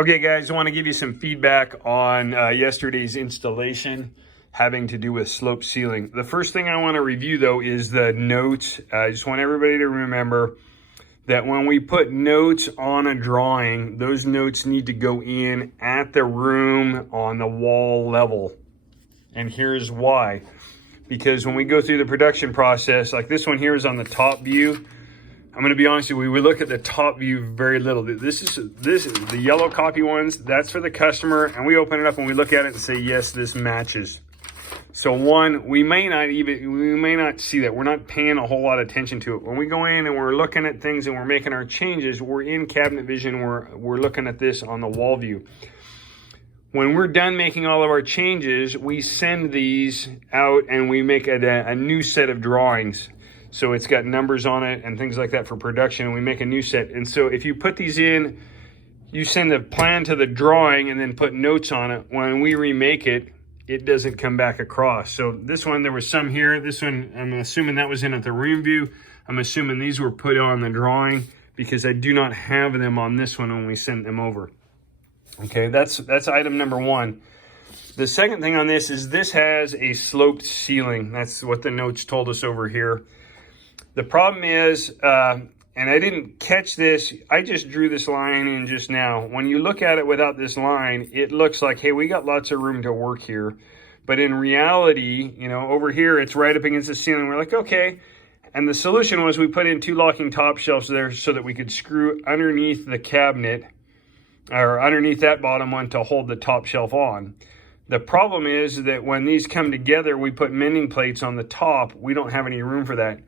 Okay guys, I want to give you some feedback on yesterday's installation having to do with slope ceiling. The first thing I want to review though is the notes. I just want everybody to remember that when we put notes on a drawing, those notes need to go in at the room on the wall level. And here's why. Because when we go through the production process, like this one here is on the top view. I'm going to be honest with you, we look at the top view very little. This is the yellow copy ones, that's for the customer, and we open it up and we look at it and say, yes, this matches. So one, we may not see that. We're not paying a whole lot of attention to it. When we go in and we're looking at things and we're making our changes, we're in cabinet vision, we're looking at this on the wall view. When we're done making all of our changes, we send these out and we make a new set of drawings. So it's got numbers on it and things like that for production, and we make a new set. And so if you put these in, you send the plan to the drawing and then put notes on it. When we remake it, it doesn't come back across. So this one, there was some here. This one, I'm assuming that was in at the room view. I'm assuming these were put on the drawing because I do not have them on this one when we sent them over. Okay, that's item number one. The second thing on this is this has a sloped ceiling. That's what the notes told us over here. The problem is, and I didn't catch this, I just drew this line in just now. When you look at it without this line, it looks like, hey, we got lots of room to work here. But in reality, you know, over here, it's right up against the ceiling. We're like, okay. And the solution was we put in 2 locking top shelves there so that we could screw underneath the cabinet, or underneath that bottom one to hold the top shelf on. The problem is that when these come together, we put mending plates on the top. We don't have any room for that.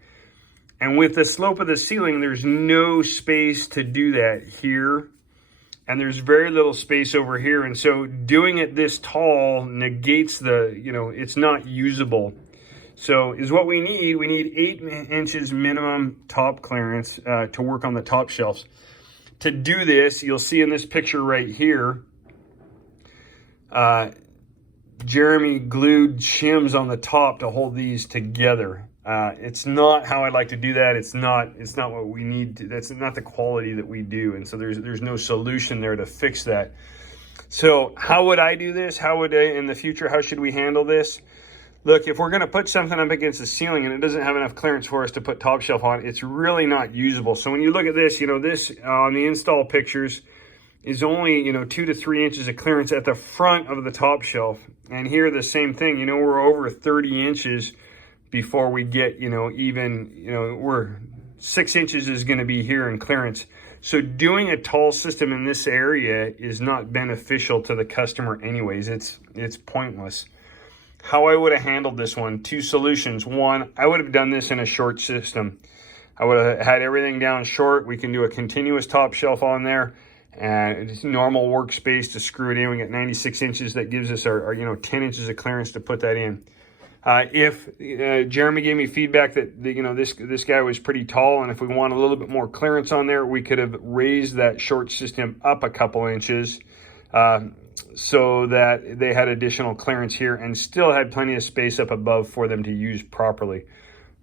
And with the slope of the ceiling, there's no space to do that here. And there's very little space over here. And so doing it this tall negates the, you know, it's not usable. So is what we need 8 inches minimum top clearance to work on the top shelves. To do this, you'll see in this picture right here, Jeremy glued shims on the top to hold these together. It's not how I like to do that. It's not what we need to, that's not the quality that we do. And so there's no solution there to fix that. So how would I do this? How would I, in the future, how should we handle this? Look, if we're going to put something up against the ceiling and it doesn't have enough clearance for us to put top shelf on, it's really not usable. So when you look at this, you know, this on the install pictures is only, you know, 2 to 3 inches of clearance at the front of the top shelf. And here the same thing, you know, we're over 30 inches before we get, you know, even, you know, we're 6 inches is going to be here in clearance. So doing a tall system in this area is not beneficial to the customer anyways. It's pointless. How I would have handled this one, 2 solutions. One, I would have done this in a short system. I would have had everything down short. We can do a continuous top shelf on there, and it's normal workspace to screw it in. We got 96 inches. That gives us our you know, 10 inches of clearance to put that in. If Jeremy gave me feedback that you know, this guy was pretty tall, and if we want a little bit more clearance on there, we could have raised that short system up a couple inches so that they had additional clearance here and still had plenty of space up above for them to use properly.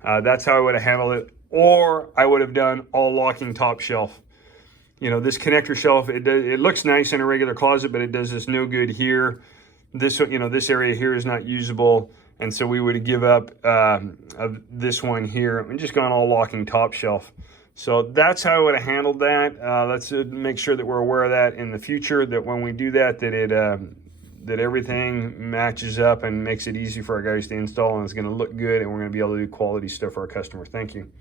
That's how I would have handled it. Or I would have done all locking top shelf. You know, this connector shelf, it looks nice in a regular closet, but it does us no good here. This, you know, this area here is not usable. And so we would give up this one here and just gone all locking top shelf. So that's how I would have handled that. Let's make sure that we're aware of that in the future, that when we do that, that everything matches up and makes it easy for our guys to install, and it's going to look good, and we're going to be able to do quality stuff for our customers. Thank you.